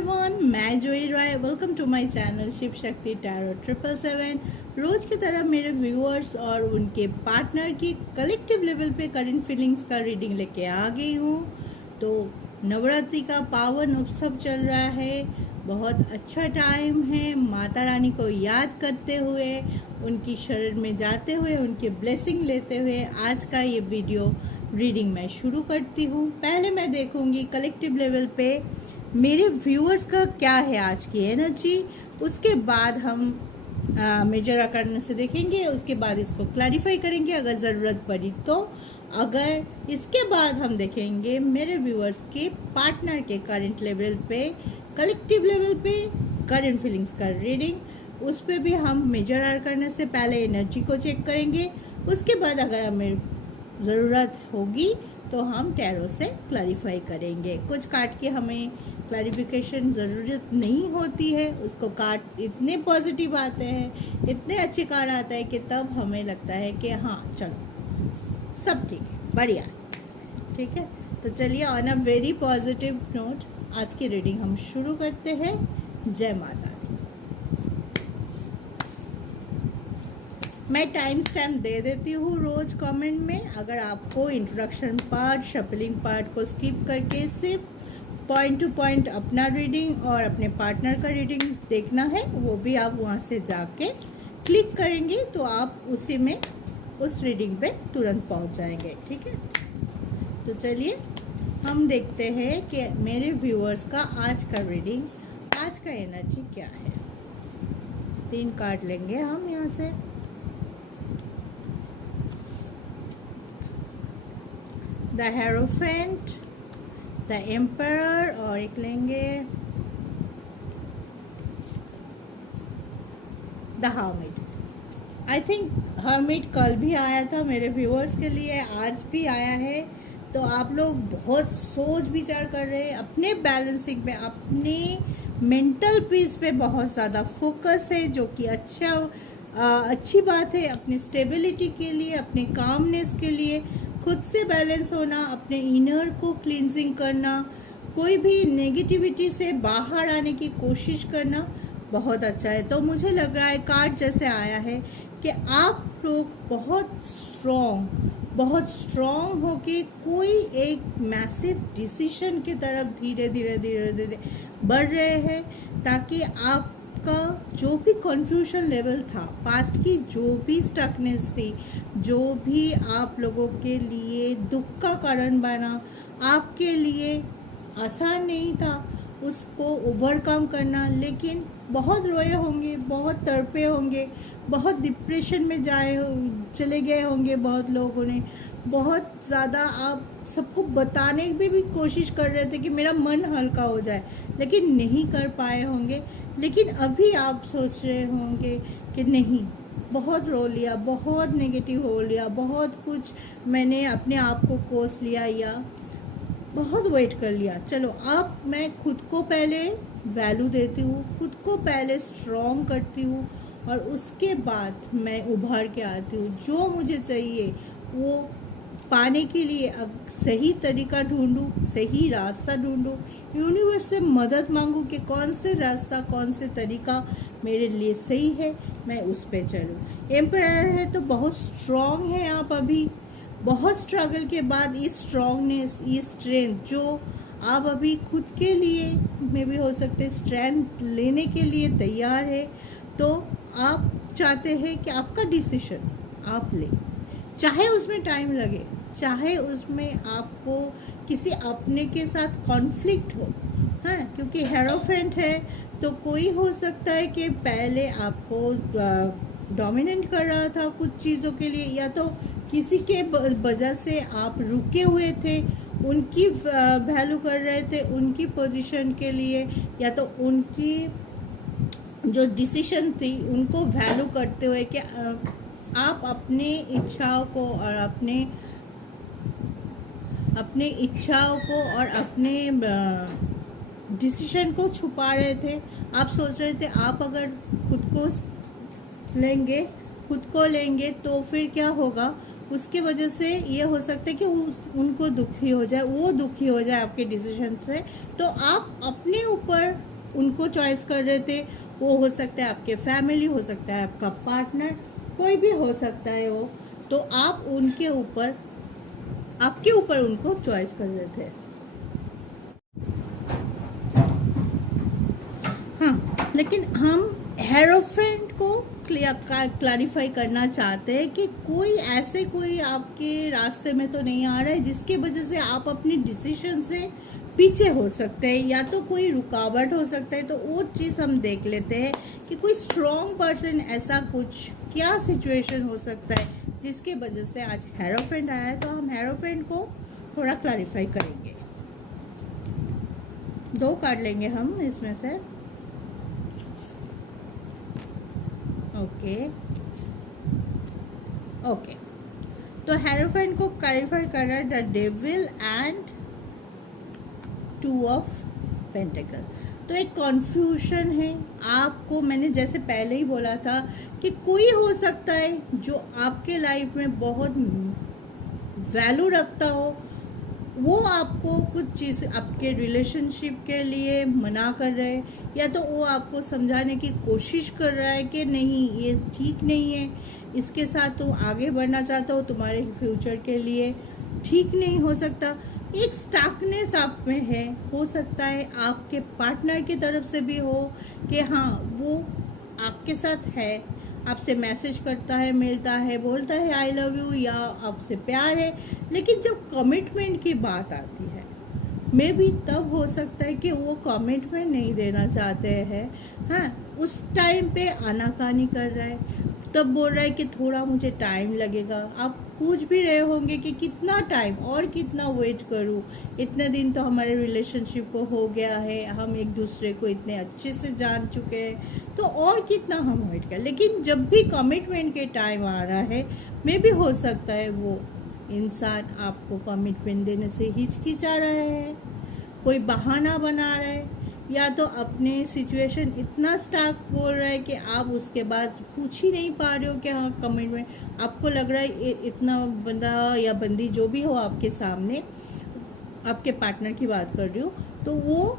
Everyone, मैं Joy Roy. Welcome to my channel Shiv Shakti tarot 777। रोज की तरह मेरे व्यूअर्स और उनके पार्टनर की कलेक्टिव लेवल पे करंट फीलिंग्स का रीडिंग लेके आ गई हूँ। तो नवरात्रि का पावन उत्सव चल रहा है, बहुत अच्छा टाइम है। माता रानी को याद करते हुए, उनकी शरण में जाते हुए, उनके ब्लेसिंग लेते हुए आज का ये वीडियो रीडिंग मैं शुरू करती हूँ। पहले मैं देखूँगी कलेक्टिव लेवल पे मेरे व्यूअर्स का क्या है आज की एनर्जी, उसके बाद हम मेजर करने से देखेंगे, उसके बाद इसको क्लैरिफाई करेंगे अगर ज़रूरत पड़ी तो। अगर इसके बाद हम देखेंगे मेरे व्यूअर्स के पार्टनर के करंट लेवल पे, कलेक्टिव लेवल पे करंट फीलिंग्स का रीडिंग, उस पर भी हम मेजर करने से पहले एनर्जी को चेक करेंगे। उसके बाद अगर हमें ज़रूरत होगी तो हम टैरो से क्लैरिफाई करेंगे। कुछ कार्ड की हमें क्लैरिफिकेशन ज़रूरत नहीं होती है, उसको कार्ड इतने पॉजिटिव आते हैं, इतने अच्छे कार्ड आते हैं कि तब हमें लगता है कि हाँ चलो सब ठीक है, बढ़िया, ठीक है। तो चलिए on a very positive note आज की रीडिंग हम शुरू करते हैं। जय माता दी। मैं टाइम स्टैम्प दे देती हूँ रोज़ कमेंट में। अगर आपको इंट्रोडक्शन पार्ट, शफलिंग पार्ट को स्किप करके सिर्फ पॉइंट टू पॉइंट अपना रीडिंग और अपने पार्टनर का रीडिंग देखना है, वो भी आप वहाँ से जाके क्लिक करेंगे तो आप उसी में उस रीडिंग पे तुरंत पहुँच जाएंगे, ठीक है। तो चलिए हम देखते हैं कि मेरे व्यूअर्स का आज का रीडिंग, आज का एनर्जी क्या है। 3 कार्ड लेंगे हम यहाँ से। द हेरोफेंट, द एम्परर और एक लेंगे the hermit. I think hermit कल भी आया था मेरे व्यूअर्स के लिए, आज भी आया है। तो आप लोग बहुत सोच विचार कर रहे हैं, अपने बैलेंसिंग पे, अपने मेंटल पीस पे बहुत ज़्यादा फोकस है, जो कि अच्छी बात है। अपनी स्टेबिलिटी के लिए, अपने कामनेस के लिए, खुद से बैलेंस होना, अपने इनर को क्लींजिंग करना, कोई भी नेगेटिविटी से बाहर आने की कोशिश करना बहुत अच्छा है। तो मुझे लग रहा है कार्ड जैसे आया है कि आप लोग बहुत स्ट्रॉन्ग होके कोई एक मैसिव डिसीजन की तरफ धीरे धीरे बढ़ रहे हैं, ताकि आपका जो भी कन्फ्यूजन लेवल था, पास्ट की जो भी स्टकनेस थी, जो भी आप लोगों के लिए दुख का कारण बना, आपके लिए आसान नहीं था उसको ओवरकम करना। लेकिन बहुत रोए होंगे, बहुत तड़पे होंगे, बहुत डिप्रेशन में चले गए होंगे बहुत लोगों ने, बहुत ज़्यादा आप सबको बताने की भी कोशिश कर रहे थे कि मेरा मन हल्का हो जाए, लेकिन नहीं कर पाए होंगे। लेकिन अभी आप सोच रहे होंगे कि नहीं, बहुत रो लिया, बहुत नेगेटिव हो लिया, बहुत कुछ मैंने अपने आप को कोस लिया या बहुत वेट कर लिया। चलो अब मैं खुद को पहले वैल्यू देती हूँ, खुद को पहले स्ट्रॉन्ग करती हूँ और उसके बाद मैं उभर के आती हूँ। जो मुझे चाहिए वो पाने के लिए अब सही तरीका ढूंढूं, सही रास्ता ढूंढूं, यूनिवर्स से मदद मांगूं कि कौन से रास्ता, कौन से तरीका मेरे लिए सही है, मैं उस पे चलूं। एम्पायर है तो बहुत स्ट्रॉन्ग है आप अभी, बहुत स्ट्रगल के बाद ये स्ट्रॉन्गनेस, ये स्ट्रेंथ जो आप अभी खुद के लिए में भी हो सकते स्ट्रेंथ लेने के लिए तैयार है। तो आप चाहते हैं कि आपका डिसीजन आप लें, चाहे उसमें टाइम लगे, चाहे उसमें आपको किसी अपने के साथ कॉन्फ्लिक्ट हो, हाँ, क्योंकि हेरोफेंट है तो कोई हो सकता है कि पहले आपको डोमिनेट कर रहा था कुछ चीज़ों के लिए, या तो किसी के वजह से आप रुके हुए थे, उनकी वैल्यू कर रहे थे उनकी पोजीशन के लिए, या तो उनकी जो डिसीजन थी उनको वैल्यू करते हुए कि आप अपने इच्छाओं को और अपने इच्छाओं को और अपने डिसीजन को छुपा रहे थे। आप सोच रहे थे आप अगर खुद को लेंगे तो फिर क्या होगा, उसके वजह से ये हो सकता है कि उनको दुखी हो जाए, वो दुखी हो जाए आपके डिसीजन से। तो आप अपने ऊपर उनको चॉइस कर रहे थे, वो हो सकता है आपके फैमिली, हो सकता है आपका पार्टनर, कोई भी हो सकता है वो, तो आप उनके ऊपर, आपके ऊपर उनको चॉइस कर रहे थे। हाँ, लेकिन हम हेरोफेंट को क्लैरिफाई करना चाहते हैं कि कोई ऐसे कोई आपके रास्ते में तो नहीं आ रहा है जिसके वजह से आप अपनी डिसीजन से पीछे हो सकते हैं, या तो कोई रुकावट हो सकता है। तो वो चीज़ हम देख लेते हैं कि कोई स्ट्रॉन्ग पर्सन, ऐसा कुछ क्या सिचुएशन हो सकता है जिसके वजह से आज हेरोफेंट आया है। तो हम हेरोफेंट को थोड़ा क्लैरिफाई करेंगे। 2 कार्ड लेंगे हम इसमें से। ओके, तो हेरोफेंट को क्लैरिफाई करना है the devil and 2 of pentacle. तो एक कन्फ्यूजन है आपको, मैंने जैसे पहले ही बोला था कि कोई हो सकता है जो आपके लाइफ में बहुत वैल्यू रखता हो, वो आपको कुछ चीज़ आपके रिलेशनशिप के लिए मना कर रहे हैं, या तो वो आपको समझाने की कोशिश कर रहा है कि नहीं ये ठीक नहीं है, इसके साथ तुम आगे बढ़ना चाहते हो, तुम्हारे फ्यूचर के लिए ठीक नहीं हो सकता। एक स्टकनेस आप में है, हो सकता है आपके पार्टनर की तरफ से भी हो कि हाँ वो आपके साथ है, आपसे मैसेज करता है, मिलता है, बोलता है आई लव यू, या आपसे प्यार है, लेकिन जब कमिटमेंट की बात आती है मे भी तब हो सकता है कि वो कमिटमेंट नहीं देना चाहते हैं। हाँ, उस टाइम पे आनाकानी कर रहा है, तब बोल रहा है कि थोड़ा मुझे टाइम लगेगा। आप पूछ भी रहे होंगे कि कितना टाइम और कितना वेट करूं, इतने दिन तो हमारे रिलेशनशिप को हो गया है, हम एक दूसरे को इतने अच्छे से जान चुके हैं, तो और कितना हम वेट करें। लेकिन जब भी कमिटमेंट के टाइम आ रहा है, मे भी हो सकता है वो इंसान आपको कमिटमेंट देने से हिचकिचा रहा है, कोई बहाना बना रहा है, या तो अपने सिचुएशन इतना स्टार्क बोल रहा है कि आप उसके बाद पूछ ही नहीं पा रहे हो कि हाँ कमिटमेंट। आपको लग रहा है इतना बंदा या बंदी जो भी हो आपके सामने, आपके पार्टनर की बात कर रही हूँ, तो वो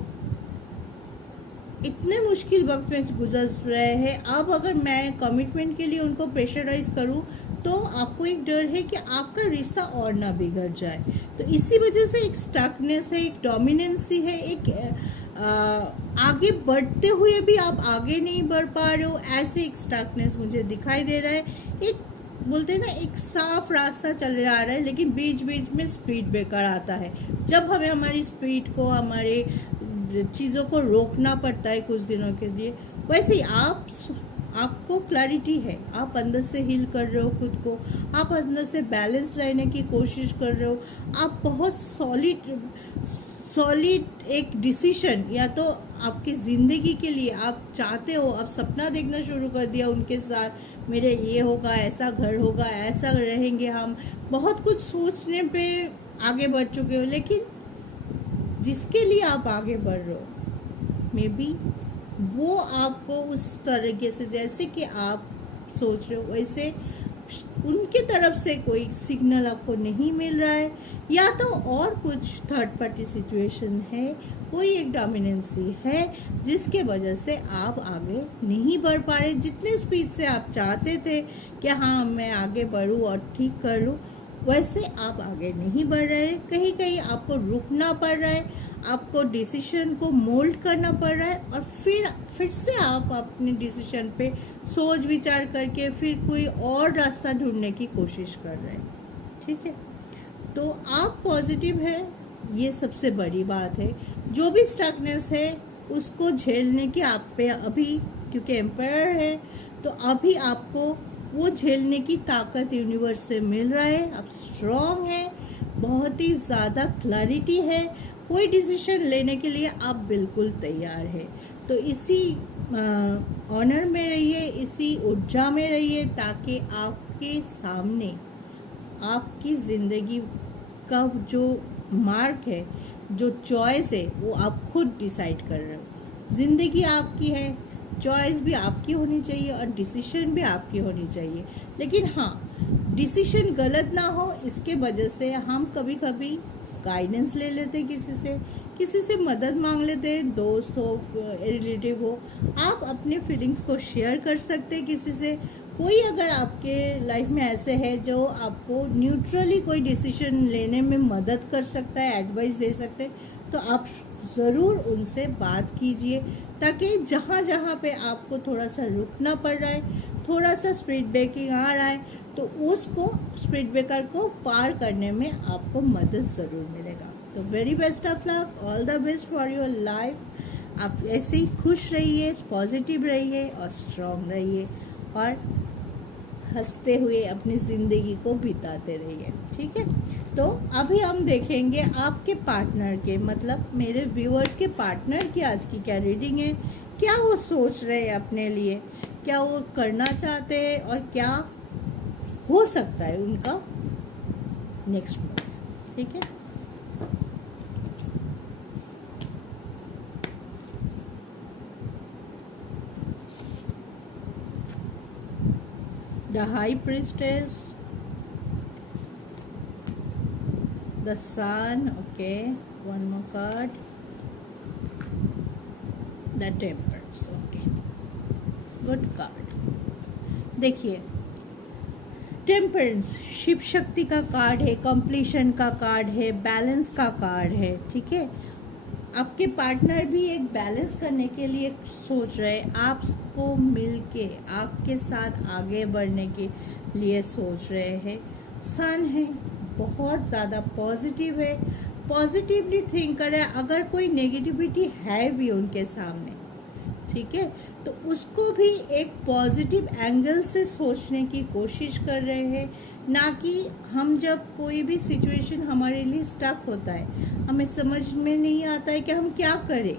इतने मुश्किल वक्त में गुजर रहे हैं। अब अगर मैं कमिटमेंट के लिए उनको प्रेशराइज करूं तो आपको एक डर है कि आपका रिश्ता और ना बिगड़ जाए। तो इसी वजह से एक स्टकनेस है, एक डोमिनेंसी है, एक आगे बढ़ते हुए भी आप आगे नहीं बढ़ पा रहे हो, ऐसे एक स्टकनेस मुझे दिखाई दे रहा है। एक बोलते हैं ना, एक साफ रास्ता चल जा रहा है लेकिन बीच बीच में स्पीड ब्रेकर आता है। जब हमें हमारी स्पीड को, हमारे चीज़ों को रोकना पड़ता है कुछ दिनों के लिए, वैसे ही आपको क्लैरिटी है, आप अंदर से हील कर रहे हो खुद को, आप अंदर से बैलेंस रहने की कोशिश कर रहे हो, आप बहुत सॉलिड एक डिसीजन, या तो आपकी ज़िंदगी के लिए आप चाहते हो, आप सपना देखना शुरू कर दिया उनके साथ, मेरे ये होगा, ऐसा घर होगा, ऐसा रहेंगे हम, बहुत कुछ सोचने पे आगे बढ़ चुके हो। लेकिन जिसके लिए आप आगे बढ़ रहे हो मे बी वो आपको उस तरीके से जैसे कि आप सोच रहे हो वैसे उनके तरफ से कोई सिग्नल आपको नहीं मिल रहा है, या तो और कुछ थर्ड पार्टी सिचुएशन है, कोई एक डोमिनेंसी है जिसके वजह से आप आगे नहीं बढ़ पा रहे। जितने स्पीड से आप चाहते थे कि हाँ मैं आगे बढ़ूँ और ठीक करूँ, वैसे आप आगे नहीं बढ़ रहे हैं। कहीं कहीं आपको रुकना पड़ रहा है, आपको डिसीजन को मोल्ड करना पड़ रहा है, और फिर से आप अपने डिसीजन पे सोच विचार करके फिर कोई और रास्ता ढूंढने की कोशिश कर रहे हैं। ठीक है, तो आप पॉजिटिव है, ये सबसे बड़ी बात है। जो भी स्टकनेस है उसको झेलने की आप पे अभी, क्योंकि एम्पायर है तो अभी आपको वो झेलने की ताकत यूनिवर्स से मिल रहा है। आप स्ट्रॉन्ग है, बहुत ही ज़्यादा क्लैरिटी है, कोई डिसीजन लेने के लिए आप बिल्कुल तैयार है। तो इसी ऑनर में रहिए, इसी ऊर्जा में रहिए, ताकि आपके सामने आपकी ज़िंदगी का जो मार्क है, जो चॉइस है, वो आप खुद डिसाइड कर रहे हो। ज़िंदगी आपकी है, चॉइस भी आपकी होनी चाहिए और डिसीजन भी आपकी होनी चाहिए। लेकिन हाँ, डिसीजन गलत ना हो, इसके वजह से हम कभी कभी गाइडेंस ले लेते किसी से किसी से मदद मांग लेते हैं, दोस्त हो, रिलेटिव हो, आप अपने फीलिंग्स को शेयर कर सकते हैं किसी से। कोई अगर आपके लाइफ में ऐसे है जो आपको न्यूट्रली कोई डिसीजन लेने में मदद कर सकता है, एडवाइस दे सकते हैं, तो आप ज़रूर उनसे बात कीजिए, ताकि जहाँ जहाँ पे आपको थोड़ा सा रुकना पड़ रहा है, थोड़ा सा स्पीड ब्रेकिंग आ रहा है, तो उसको स्पीड ब्रेकर को पार करने में आपको मदद ज़रूर मिलेगा। तो very best of luck, all the best for your life. आप ऐसे ही खुश रहिए, पॉजिटिव रहिए और स्ट्रॉन्ग रहिए और हंसते हुए अपनी ज़िंदगी को बिताते रहिए, ठीक है। तो अभी हम देखेंगे आपके पार्टनर के, मतलब मेरे व्यूअर्स के पार्टनर की आज की क्या रीडिंग है, क्या वो सोच रहे हैं अपने लिए, क्या वो करना चाहते हैं और क्या हो सकता है उनका नेक्स्ट मूव, ठीक है। The High Priestess, the Sun, okay, one more card, the Temperance, okay, good card। देखिए, टेम्परेंस शिव शक्ति का कार्ड है, कंप्लीशन का कार्ड है, बैलेंस का कार्ड है, ठीक है। आपके पार्टनर भी एक बैलेंस करने के लिए सोच रहे हैं, आपको मिलके आपके साथ आगे बढ़ने के लिए सोच रहे हैं। सन है, बहुत ज़्यादा पॉजिटिव है, पॉजिटिवली थिंक कर रहे हैं। अगर कोई नेगेटिविटी है भी उनके सामने, ठीक है, तो उसको भी एक पॉजिटिव एंगल से सोचने की कोशिश कर रहे हैं। ना कि हम जब कोई भी सिचुएशन हमारे लिए स्टक होता है, हमें समझ में नहीं आता है कि हम क्या करें,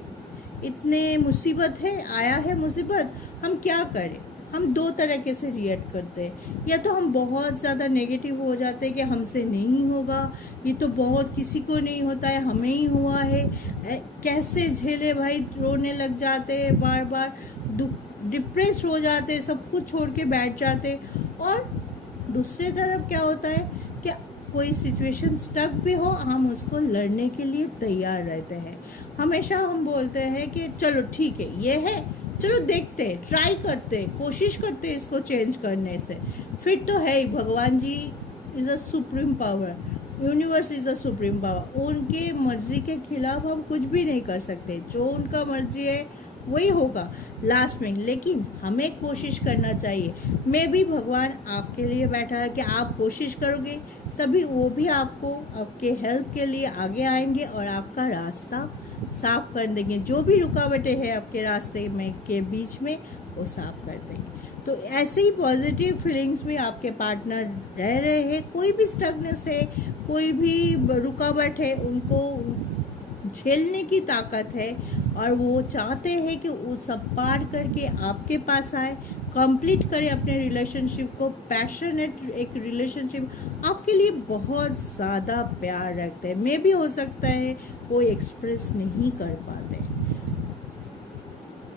इतने मुसीबत है, आया है मुसीबत, हम क्या करें। हम दो तरीके से रिएक्ट करते हैं, या तो हम बहुत ज़्यादा नेगेटिव हो जाते हैं कि हमसे नहीं होगा, ये तो बहुत किसी को नहीं होता है, हमें ही हुआ है, कैसे झेले भाई, रोने लग जाते हैं, बार बार डिप्रेस हो जाते, सब कुछ छोड़ के बैठ जाते। और दूसरी तरफ क्या होता है कि कोई सिचुएशन स्टक भी हो, हम उसको लड़ने के लिए तैयार रहते हैं। हमेशा हम बोलते हैं कि चलो ठीक है, ये है, चलो देखते हैं, ट्राई करते हैं, कोशिश करते हैं इसको चेंज करने से। फिर तो है ही, भगवान ji is a supreme power, universe is a supreme power, उनके मर्जी के खिलाफ हम कुछ भी नहीं कर सकते। जो उनका मर्जी है वही होगा लास्ट में, लेकिन हमें कोशिश करना चाहिए। मैं भी भगवान आपके लिए बैठा है कि आप कोशिश करोगे तभी वो भी आपको आपके हेल्प के लिए आगे आएंगे और आपका रास्ता साफ कर देंगे। जो भी रुकावटें हैं आपके रास्ते में के बीच में, वो साफ कर देंगे। तो ऐसे ही पॉजिटिव फीलिंग्स में आपके पार्टनर रह रहे हैं। कोई भी स्टकनेस है, कोई भी रुकावट है, उनको झेलने की ताकत है और वो चाहते हैं कि वो सब पार करके आपके पास आए, कंप्लीट करें अपने रिलेशनशिप को। पैशनेट एक रिलेशनशिप, आपके लिए बहुत ज़्यादा प्यार रखते हैं। मे भी हो सकता है वो एक्सप्रेस नहीं कर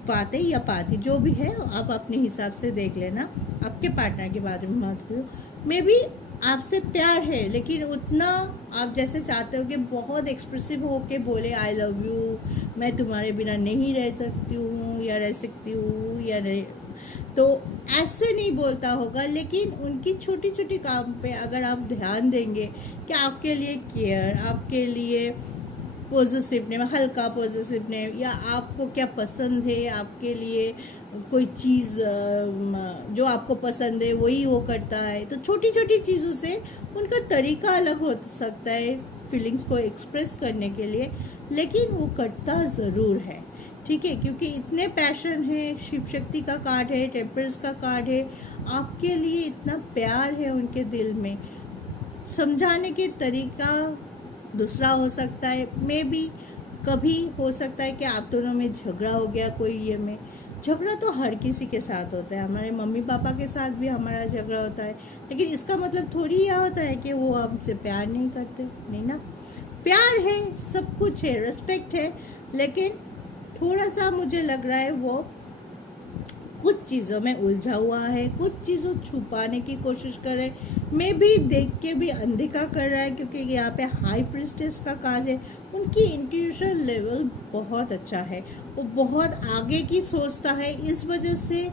पाते या पाती, जो भी है आप अपने हिसाब से देख लेना। आपके पार्टनर के बारे में मत करो। मे भी आपसे प्यार है, लेकिन उतना आप जैसे चाहते हो कि बहुत एक्सप्रेसिव हो के बोले आई लव यू, मैं तुम्हारे बिना नहीं रह सकती हूँ या रह सकती हूँ या नहीं, तो ऐसे नहीं बोलता होगा। लेकिन उनकी छोटी छोटी काम पे अगर आप ध्यान देंगे कि आपके लिए केयर, आपके लिए पॉजिटिवनेस, हल्का पॉजिटिवनेस, या आपको क्या पसंद है, आपके लिए कोई चीज़ जो आपको पसंद है वही वो करता है। तो छोटी छोटी चीज़ों से उनका तरीका अलग हो सकता है फीलिंग्स को एक्सप्रेस करने के लिए, लेकिन वो करता ज़रूर है, ठीक है। क्योंकि इतने पैशन है, शिव शक्ति का कार्ड है, टेम्परेंस का कार्ड है, आपके लिए इतना प्यार है उनके दिल में। समझाने के तरीका दूसरा हो सकता है। मे बी कभी हो सकता है कि आप दोनों में झगड़ा हो गया, कोई ये में झगड़ा तो हर किसी के साथ होता है, हमारे मम्मी पापा के साथ भी हमारा झगड़ा होता है, लेकिन इसका मतलब थोड़ी यह होता है कि वो हमसे प्यार नहीं करते, नहीं ना। प्यार है, सब कुछ है, रिस्पेक्ट है, लेकिन थोड़ा सा मुझे लग रहा है वो कुछ चीज़ों में उलझा हुआ है, कुछ चीज़ों छुपाने की कोशिश कर रहे हैं, मे भी देख के भी अनदेखा कर रहा है, क्योंकि यहाँ पे हाई प्रिस्टेस का काज है। उनकी इंट्यूशन लेवल बहुत अच्छा है, वो बहुत आगे की सोचता है, इस वजह से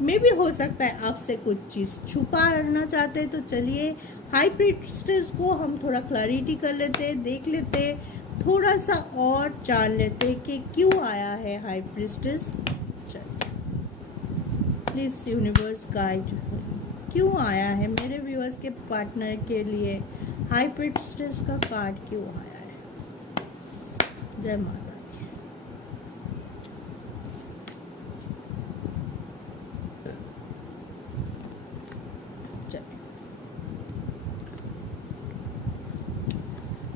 मे भी हो सकता है आपसे कुछ चीज़ छुपाना चाहते हैं। तो चलिए हाई प्रिस्टेस को हम थोड़ा क्लैरिटी कर लेते हैं, देख लेते हैं, थोड़ा सा और जान लेते हैं कि क्यों आया है high priestess. Please universe guide, क्यों आया है मेरे व्यूअर्स के पार्टनर के लिए हाई प्रिस्टेस का कार्ड क्यों आया है। जय माता दी।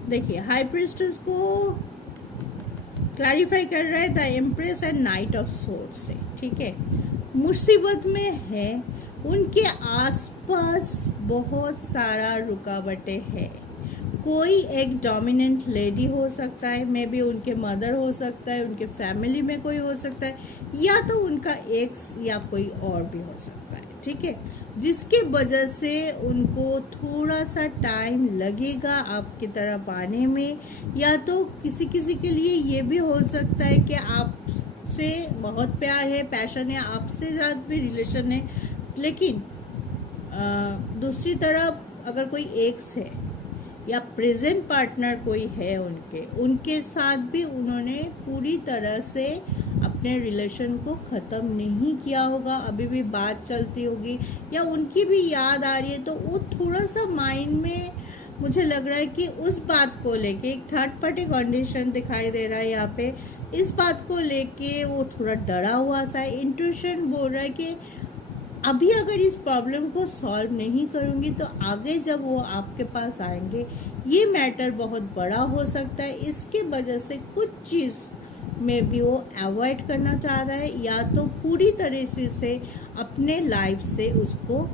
देखिए हाई प्रिस्टेस को क्लैरिफाई कर रहा है the empress and night of sword से, ठीक है। मुसीबत में है, उनके आसपास बहुत सारा रुकावटें हैं। कोई एक डोमिनेंट लेडी हो सकता है, मे बी उनके मदर हो सकता है, उनके फैमिली में कोई हो सकता है, या तो उनका एक्स या कोई और भी हो सकता है, ठीक है, जिसके वजह से उनको थोड़ा सा टाइम लगेगा आपकी तरफ आने में। या तो किसी किसी के लिए ये भी हो सकता है कि आपसे बहुत प्यार है, पैशन है, आपसे ज़्यादा भी रिलेशन है, लेकिन दूसरी तरफ अगर कोई एक्स है या प्रेजेंट पार्टनर कोई है उनके साथ भी उन्होंने पूरी तरह से अपने रिलेशन को ख़त्म नहीं किया होगा, अभी भी बात चलती होगी, या उनकी भी याद आ रही है। तो वो थोड़ा सा माइंड में मुझे लग रहा है कि उस बात को लेके एक थर्ड पार्टी कंडीशन दिखाई दे रहा है यहाँ पे, इस बात को लेके वो थोड़ा डरा हुआ सा है। इंट्यूशन बोल रहा है कि अभी अगर इस प्रॉब्लम को सॉल्व नहीं करूँगी तो आगे जब वो आपके पास आएंगे ये मैटर बहुत बड़ा हो सकता है। इसके वजह से कुछ चीज़ में भी वो अवॉइड करना चाह रहा है, या तो पूरी तरह से अपने लाइफ से उसको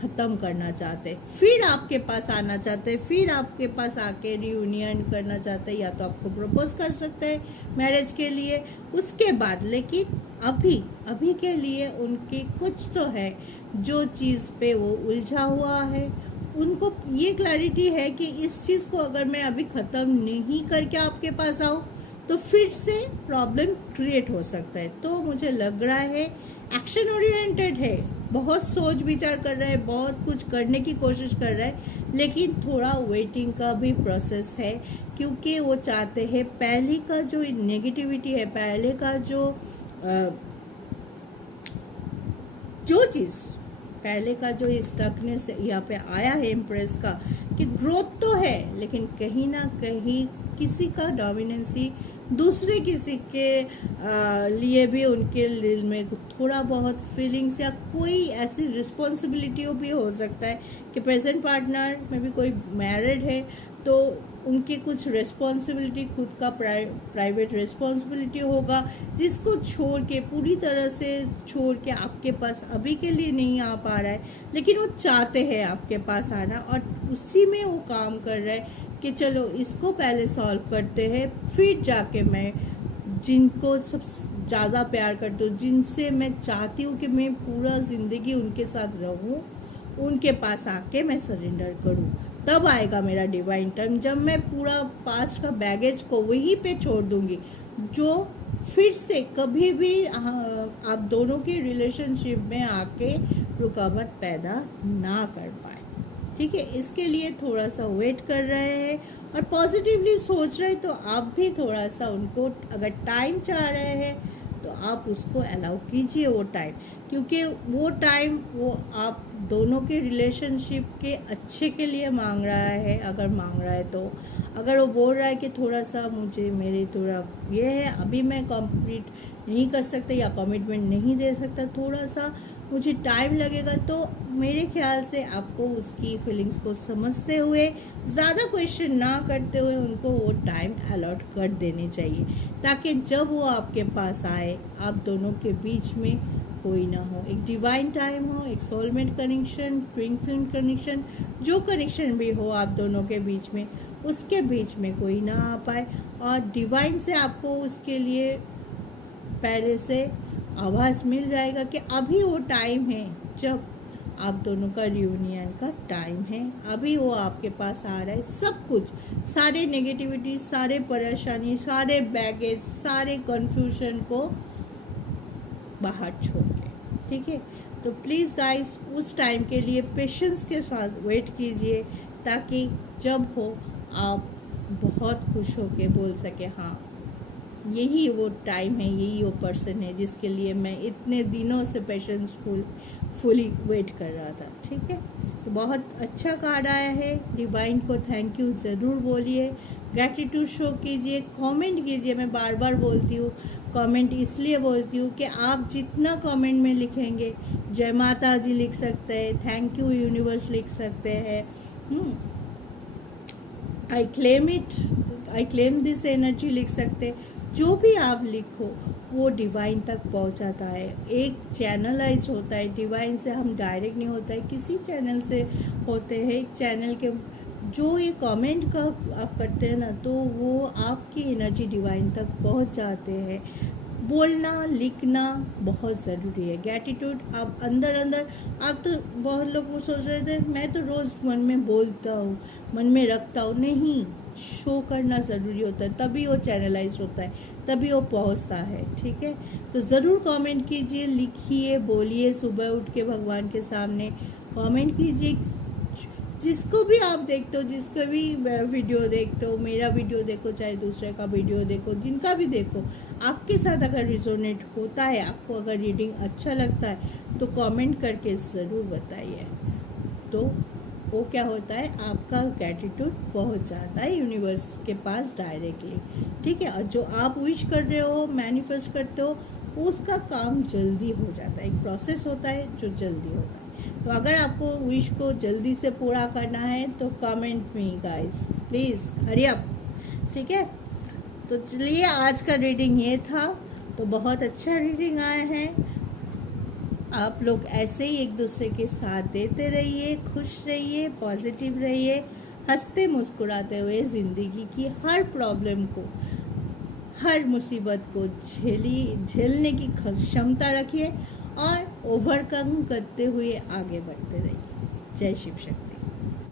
ख़त्म करना चाहते हैं, फिर आपके पास आना चाहते हैं, फिर आपके पास आके रियूनियन करना चाहते हैं, या तो आपको प्रपोज कर सकते हैं मैरिज के लिए उसके बाद। लेकिन अभी के लिए उनकी कुछ तो है जो चीज़ पे वो उलझा हुआ है। उनको ये क्लैरिटी है कि इस चीज़ को अगर मैं अभी ख़त्म नहीं करके आपके पास आऊँ तो फिर से प्रॉब्लम क्रिएट हो सकता है। तो मुझे लग रहा है एक्शन ओरिएंटेड है, बहुत सोच विचार कर रहा है, बहुत कुछ करने की कोशिश कर रहा है, लेकिन थोड़ा वेटिंग का भी प्रोसेस है, क्योंकि वो चाहते हैं पहले का जो नेगेटिविटी है, पहले का जो स्टकनेस यहाँ पे आया है एम्प्रेस का, कि ग्रोथ तो है लेकिन कहीं ना कहीं किसी का डोमिनेंसी दूसरे किसी के लिए भी उनके दिल में थोड़ा बहुत फीलिंग्स या कोई ऐसी रिस्पॉन्सिबिलिटी भी हो सकता है कि प्रेजेंट पार्टनर में भी कोई मैरिड है तो उनकी कुछ रिस्पॉन्सिबिलिटी, खुद का प्राइवेट रिस्पॉन्सिबिलिटी होगा, जिसको छोड़ के पूरी तरह से छोड़ के आपके पास अभी के लिए नहीं आ पा रहा है, लेकिन वो चाहते हैं आपके पास आना, और उसी में वो काम कर रहा है कि चलो इसको पहले सॉल्व करते हैं, फिर जाके मैं जिनको सब ज़्यादा प्यार करती हूँ, जिनसे मैं चाहती हूँ कि मैं पूरा ज़िंदगी उनके साथ रहूँ, उनके पास आके मैं सरेंडर करूँ, तब आएगा मेरा डिवाइन टाइम, जब मैं पूरा पास्ट का बैगेज को वहीं पे छोड़ दूँगी, जो फिर से कभी भी आप दोनों की रिलेशनशिप में आके रुकावट पैदा ना कर पाए। ठीक है, इसके लिए थोड़ा सा वेट कर रहे हैं और पॉजिटिवली सोच रहे हैं, तो आप भी थोड़ा सा उनको अगर टाइम चाह रहे हैं तो आप उसको अलाउ कीजिए वो टाइम, क्योंकि वो टाइम वो आप दोनों के रिलेशनशिप के अच्छे के लिए मांग रहा है। अगर मांग रहा है तो, अगर वो बोल रहा है कि थोड़ा सा मुझे मेरे थोड़ा ये है, अभी मैं कंप्लीट नहीं कर सकता या कमिटमेंट नहीं दे सकता, थोड़ा सा मुझे टाइम लगेगा, तो मेरे ख्याल से आपको उसकी फीलिंग्स को समझते हुए, ज़्यादा क्वेश्चन ना करते हुए उनको वो टाइम अलॉट कर देनी चाहिए, ताकि जब वो आपके पास आए आप दोनों के बीच में कोई ना हो, एक डिवाइन टाइम हो, एक soulmate connection, twin flame connection, जो कनेक्शन भी हो आप दोनों के बीच में, उसके बीच में कोई ना आ पाए, और डिवाइन से आपको उसके लिए पहले से आवाज़ मिल जाएगा कि अभी वो टाइम है जब आप दोनों का रियूनियन का टाइम है। अभी वो आपके पास आ रहा है, सब कुछ, सारे नेगेटिविटी, सारे परेशानी, सारे बैगेज, सारे कन्फ्यूजन को बाहर छोड़ के, ठीक है। तो प्लीज़ गाइस उस टाइम के लिए पेशेंस के साथ वेट कीजिए, ताकि जब हो आप बहुत खुश होके बोल सके हाँ यही वो टाइम है, यही वो पर्सन है जिसके लिए मैं इतने दिनों से फुली वेट कर रहा था, ठीक है। तो बहुत अच्छा कार्ड आया है। डिवाइन को थैंक यू ज़रूर बोलिए, ग्रैटिट्यूड शो कीजिए, कमेंट कीजिए। मैं बार बार बोलती हूँ कमेंट इसलिए बोलती हूँ कि आप जितना कमेंट में लिखेंगे, जय माता जी लिख सकते हैं, थैंक यू यूनिवर्स लिख सकते हैं, I claim it, I claim this energy लिख सकते हैं। जो भी आप लिखो वो डिवाइन तक पहुंचाता है, एक चैनलाइज होता है। डिवाइन से हम डायरेक्ट नहीं होता है, किसी चैनल से होते हैं। एक चैनल के जो ये कमेंट का आप करते हैं ना, तो वो आपकी एनर्जी डिवाइन तक पहुंच जाते हैं। बोलना लिखना बहुत ज़रूरी है। ग्रैटिट्यूड आप अंदर अंदर, आप तो बहुत लोग वो सोच रहे थे मैं तो रोज़ मन में बोलता हूँ, मन में रखता हूँ, नहीं, शो करना ज़रूरी होता है, तभी वो चैनलाइज होता है, तभी वो पहुँचता है, ठीक है। तो ज़रूर कमेंट कीजिए, लिखिए, बोलिए, सुबह उठ के भगवान के सामने कमेंट कीजिए। जिसको भी आप देखते हो, जिसका भी वीडियो देखते हो, मेरा वीडियो देखो चाहे दूसरे का वीडियो देखो, जिनका भी देखो, आपके साथ अगर रिजोनेट होता है, आपको अगर रीडिंग अच्छा लगता है तो कमेंट करके ज़रूर बताइए। तो वो क्या होता है, आपका ग्रैटिट्यूड पहुंच जाता है यूनिवर्स के पास डायरेक्टली, ठीक है। और जो आप विश कर रहे हो, मैनिफेस्ट करते हो, उसका काम जल्दी हो जाता है। एक प्रोसेस होता है जो जल्दी होता है। तो अगर आपको विश को जल्दी से पूरा करना है तो comment me guys, please hurry up, ठीक है। तो चलिए आज का रीडिंग ये था। तो बहुत अच्छा रीडिंग आया है। आप लोग ऐसे ही एक दूसरे के साथ देते रहिए, खुश रहिए, पॉजिटिव रहिए, हंसते मुस्कुराते हुए ज़िंदगी की हर प्रॉब्लम को, हर मुसीबत को झेलने की क्षमता रखिए और ओवरकम करते हुए आगे बढ़ते रहिए। जय शिव शक्ति।